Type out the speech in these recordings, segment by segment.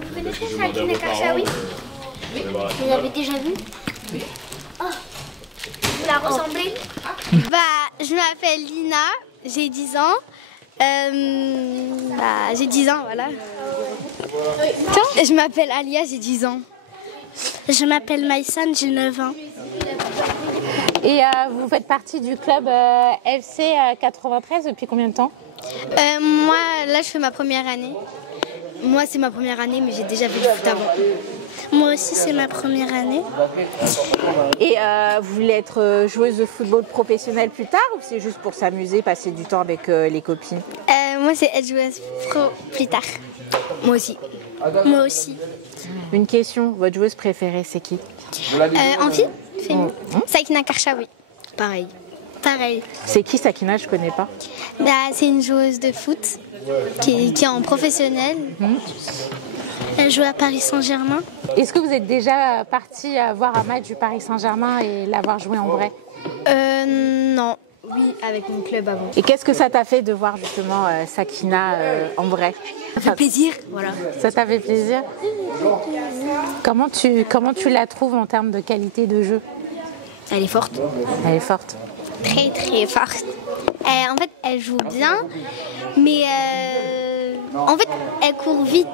Vous connaissez Sakina Karchaoui? Oui. Vous l'avez déjà vu? Oui. Oh. Vous la ressemblez? Je m'appelle Lina, j'ai 10 ans. J'ai 10 ans, voilà. Je m'appelle Alia, j'ai 10 ans. Je m'appelle Maïsan, j'ai 9 ans. Et vous faites partie du club FC 93 depuis combien de temps? Moi, là, je fais ma première année. Moi, c'est ma première année, mais j'ai déjà fait du foot avant. Moi aussi, c'est ma première année. Et vous voulez être joueuse de football professionnelle plus tard ou c'est juste pour s'amuser, passer du temps avec les copines? Moi, c'est être joueuse pro plus tard. Moi aussi. Moi aussi. Une question, votre joueuse préférée, c'est qui? En fille, Sakina Karchaoui. Pareil. C'est qui Sakina? Je connais pas. C'est une joueuse de foot qui est en professionnel. Elle joue à Paris Saint-Germain. Est-ce que vous êtes déjà parti voir un match du Paris Saint-Germain et l'avoir joué en vrai? Non. Oui, avec mon club avant. Et qu'est-ce que ça t'a fait de voir justement Sakina en vrai? Ça fait plaisir, voilà. Ça t'a fait plaisir? Comment tu la trouves en termes de qualité de jeu? Elle est forte. Elle est forte. Très très forte. En fait, elle joue bien, mais en fait, elle court vite.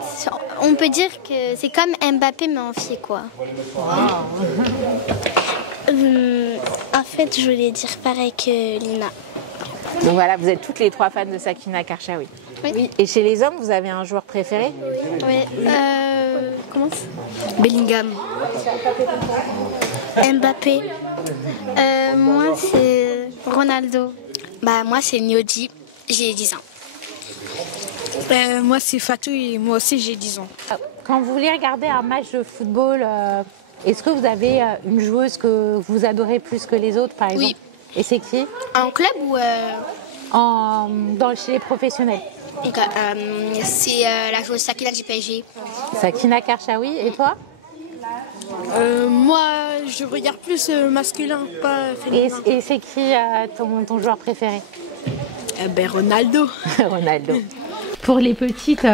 On peut dire que c'est comme Mbappé, mais en fille, quoi. En fait, je voulais dire pareil que Lina. Donc voilà, vous êtes toutes les trois fans de Sakina Karchaoui. Oui. Et chez les hommes, vous avez un joueur préféré? Oui. Comment ça? Bellingham. Mbappé. Moi, c'est Ronaldo. Moi, c'est Nyodi. J'ai 10 ans. Moi, c'est Fatou et moi aussi, j'ai 10 ans. Quand vous voulez regarder un match de football, est-ce que vous avez une joueuse que vous adorez plus que les autres, par exemple? Oui. Et c'est qui? En club ou Chez les professionnels. c'est la joueuse Sakina du PSG. Sakina Karchaoui. Et toi? Moi, je regarde plus masculin, pas féminin. Et c'est qui ton joueur préféré? Ronaldo. Ronaldo. Pour les petites,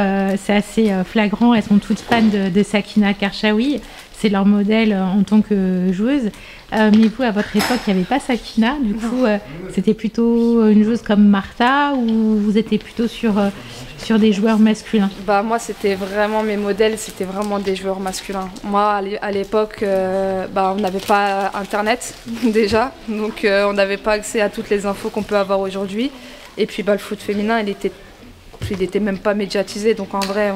c'est assez flagrant. Elles sont toutes fans de Sakina Karchaoui. C'est leur modèle en tant que joueuse. Mais vous, à votre époque, il n'y avait pas Sakina. Du coup, c'était plutôt une joueuse comme Martha ou vous étiez plutôt sur des joueurs masculins? Moi, c'était vraiment mes modèles, c'était vraiment des joueurs masculins. Moi, à l'époque, on n'avait pas Internet déjà. Donc, on n'avait pas accès à toutes les infos qu'on peut avoir aujourd'hui. Et puis, le foot féminin, il était même pas médiatisé. Donc, en vrai,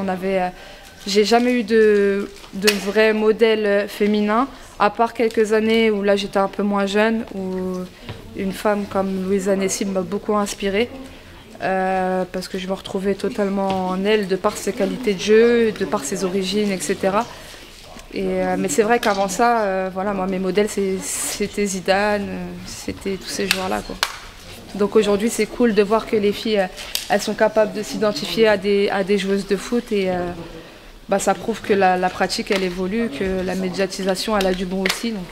j'ai jamais eu de vrai modèle féminin, à part quelques années où là j'étais un peu moins jeune, où une femme comme Louisa Nessib m'a beaucoup inspirée, parce que je me retrouvais totalement en elle, de par ses qualités de jeu, de par ses origines, etc. Mais c'est vrai qu'avant ça, moi mes modèles c'était Zidane, c'était tous ces joueurs-là, quoi. Donc aujourd'hui c'est cool de voir que les filles elles sont capables de s'identifier à des joueuses de foot et ça prouve que la pratique elle évolue, que la médiatisation elle a du bon aussi. Donc,